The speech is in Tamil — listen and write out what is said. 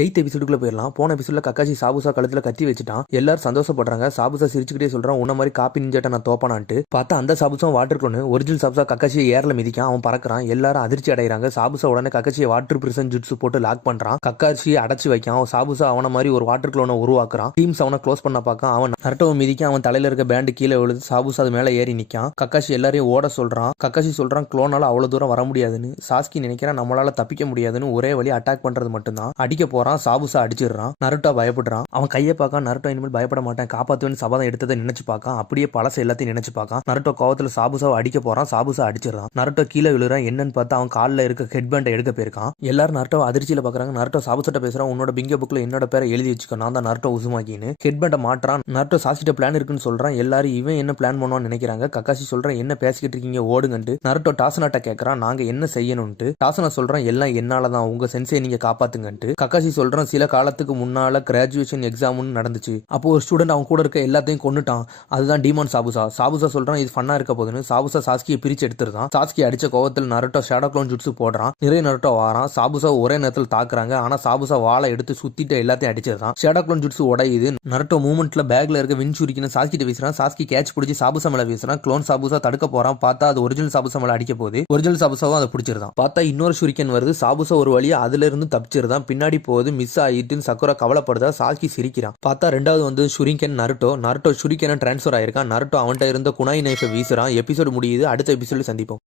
எயித் எபிசோடுக்குள்ள போயிடலாம். போன எபிசோட்ல கக்காஷி சாபுசா கழுத்துல கத்தி வச்சுட்டான். எல்லாரும் சந்தோஷப்படுறாங்க. சாபுசா சிரிச்சுக்கிட்டே சொல்றான், உன்ன மாதிரி காப்பி நிஞ்சாட்ட நான் தோப்பானான்ட்டு. பார்த்தா அந்த சாபுசா வாட்டர் க்ளோன். ஒரிஜினல் சாபுசா கக்காஷியை ஏர்ல மிதிக்கான். அவன் பறக்கிறான். எல்லாரும் அதிர்ச்சி அடைகிறாங்க. சாபுசா உடனே கக்காஷியை வாட்டர் பிரிசன் ஜுட்ஸு போட்டு லாக் பண்றான். கக்காஷியை அடைச்சு வைக்கான். அவன் சாபுசா அவன மாதிரி ஒரு வாட்டர் க்ளோனை உருவாக்குறான். டீம்ஸ் அவனை க்ளோஸ் பண்ண பார்க்க அவன் நரட்டோவை மிதிக்க அவன் தலையில இருக்க பேண்டு கீழே விழுது. சாபுசா அது மேல ஏறி நிக்கான். கக்காஷி எல்லாரையும் ஓட சொல்றான். கக்காஷி சொல்றான், க்ளோனால அவ்வளவு தூரம் வர முடியாதுன்னு. சாஸ்கி நினைக்கிறான் நம்மளால தப்பிக்க முடியாதுன்னு. ஒரே வழி அட்டாக் பண்றது மட்டும்தான். அடிக்க போறான். சாபுசா அடிச்சிடுறான். நருட்டோ பயப்படுறான். அவன் கையை பார்க்க நருட்டோ இனிமேல் பயப்பட மாட்டேன், காப்பாத்துவேன்னு சபதம் எடுத்ததை நினைச்சு பார்க்கான். அப்படியே பழச எல்லாத்தையும் நினைச்சு பார்க்கான். நருட்டோ கோவத்துல சாபுசாவை அடிக்க போறான். சாபுசா அடிச்சிடறான். நருட்டோ கீழே விழுறான். என்னன்னு பார்த்தா அவன் காலில் இருக்க ஹெட் பேண்டை எடுக்க போயிருக்கான். எல்லாரும் நருட்டோ அதிர்ச்சியில பாக்குறாங்க. நருட்டோ சாபுசாட்ட பேசுறான், உன்னோட பிங்க புக்ல என்னோட பேரை எழுதி வச்சுக்கோ, நான் தான் நருட்டோ உசுமாக்கின்னு. ஹெட் பேண்டை மாற்றான். நருட்டோ சாஸ்கிட்ட பிளான் இருக்குன்னு சொல்றான். எல்லாரும் இவன் என்ன பிளான் பண்ணுவான்னு நினைக்கிறாங்க. கக்காஷி சொல்றான், என்ன பேசிக்கிட்டு இருக்கீங்க, ஓடுங்கன்ட்டு. நருட்டோ டாசனாட்ட கேட்கறான், நாங்க என்ன செய்யணும்ட்டு. டாசனா சொல்றான், எல்லாம் என்னாலதான், உங்க சென்சை நீங்க காப்பாத்துங்கன்ட்டு. கக்காஷி சொல்றான், சில காலத்துக்கு முன்னால கிராஜுவேஷன் எக்ஸாம்னு நடந்துச்சு. அப்போ ஒரு ஸ்டூடெண்ட் அவன் கூட இருக்க எல்லாத்தையும் கொன்னுட்டான். அதுதான் டீமான் சாபுசா. சாபுசா சொல்றான், இது ஃபன்னா இருக்க போதுன்னு. சாபுசா சாஸ்கியை பிரிச்சு எடுத்துருதான். சாஸ்கி அடிச்ச கோவத்தில் நருட்டோ ஷேடோ க்ளோன் ஜுட்ஸு போடுறான். நிறைய நருட்டோ வாரான். சாபுசா ஒரே நேரத்தில் தாக்குறாங்க. ஆனா சாபுசா வாளை எடுத்து சுத்திட்டு எல்லாத்தையும் அடிச்சிருந்தான். ஷேடோ க்ளோன் ஜுட்ஸு உடையுது. நருட்டோ மூமெண்ட்ல பேக்ல இருக்க வின்சூரிக்கின்னு சாஸ்கிட்ட வீசுறான். சாஸ்கி கேட்ச் பிடிச்சி சாபுசா மேல வீசுறான். க்ளோன் சாபுசா தடுக்க போறான். பார்த்தா அது ஒரிஜினல் சாபுசா மேல அடிக்க போகுது. ஒரிஜினல் சாபுசாவும் அதை பிடிச்சிருந்தான். பார்த்தா இன்னொரு ஷூரிக்கன் வருது. சாபுசா ஒரு வழியா அதுல இருந்து தப்பிச்சிருந்தான். பின்னாடி போகுது. மிஸ் ஆயிட்டுன்னு சக்குரா கவலைப்படுதா. சாஸ்கி சிரிக்கிறான். பார்த்தா ரெண்டாவது வந்து ஷுரிக்கன் நருட்டோ ஷுரிக்கனை டிரான்ஸ்ஃபர் ஆயிருக்கான். நருட்டோ அவன்கிட்ட இருந்த குனாய் நைஃபை வீசுறான். எபிசோடு முடியுது. அடுத்த எபிசோடு சந்திப்போம்.